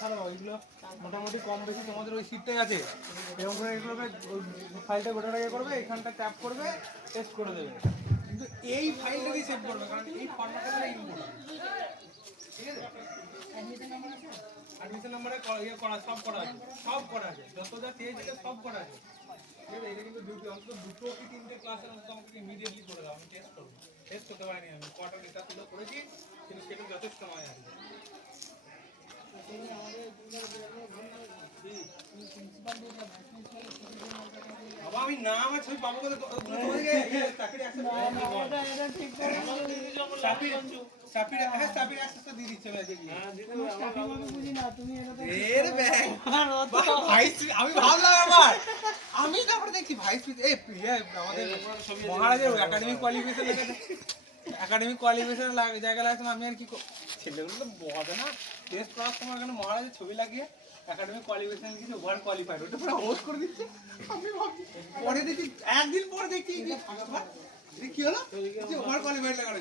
ছাড়ো এগুলো মোটামুটি কম বেশি তোমাদের ওই সিটটাই আছে, এরকম করে এগুলোকে ফাইলটা গোটাটা ইয়ে করবে, এখানটা ট্যাপ করবে, টেস্ট করে দেবে। কিন্তু এই ফাইলটা দিয়ে সেভ করবে, কারণ এই ফরম্যাটটা ইম্পর্টেন্ট। ঠিক আছে, অ্যাডমিশন নাম্বারে ইয়ে করা সব করা আছে, সব করা আছে, যত যা চেয়েছিলে সব করা আছে। ঠিক আছে, এটা কিন্তু ডিউটি অন্তত 2 কি 3টে ক্লাসের অন্তত আমাকে ইমিডিয়েটলি করে দাও, আমি টেস্ট করবো। টেস্ট করতে পারিনি আমি, কোয়ার্টার ডেটা তুলে করেছি, কিন্তু সেটা যথেষ্ট সময় আছে। বাবা আমি নাম আর ছবি পাবো বলে চাকরি দিয়ে দিচ্ছে আমি ভাবলাম আবার, আমি তারপরে দেখছি ভাইস আমাদের মহারাজের একাডেমিক কোয়ালিফিকেশন একাডেমিক কোয়ালিফিকেশন জায়গা লাগছে, আমি আর কি ছেলেগুলো তো বলে না টেস্ট করার সময় এখানে মহারাজের ছবি লাগিয়ে একাডেমিক কোয়ালিফিকেশন কিছু ওভার কোয়ালিফাইড, ওটা পুরো হোস্ট করে দিচ্ছে। আমি ভাবছি পরে দেখি, একদিন পরে দেখছি কি হলো, ওভার কোয়ালিফাইড লাগানো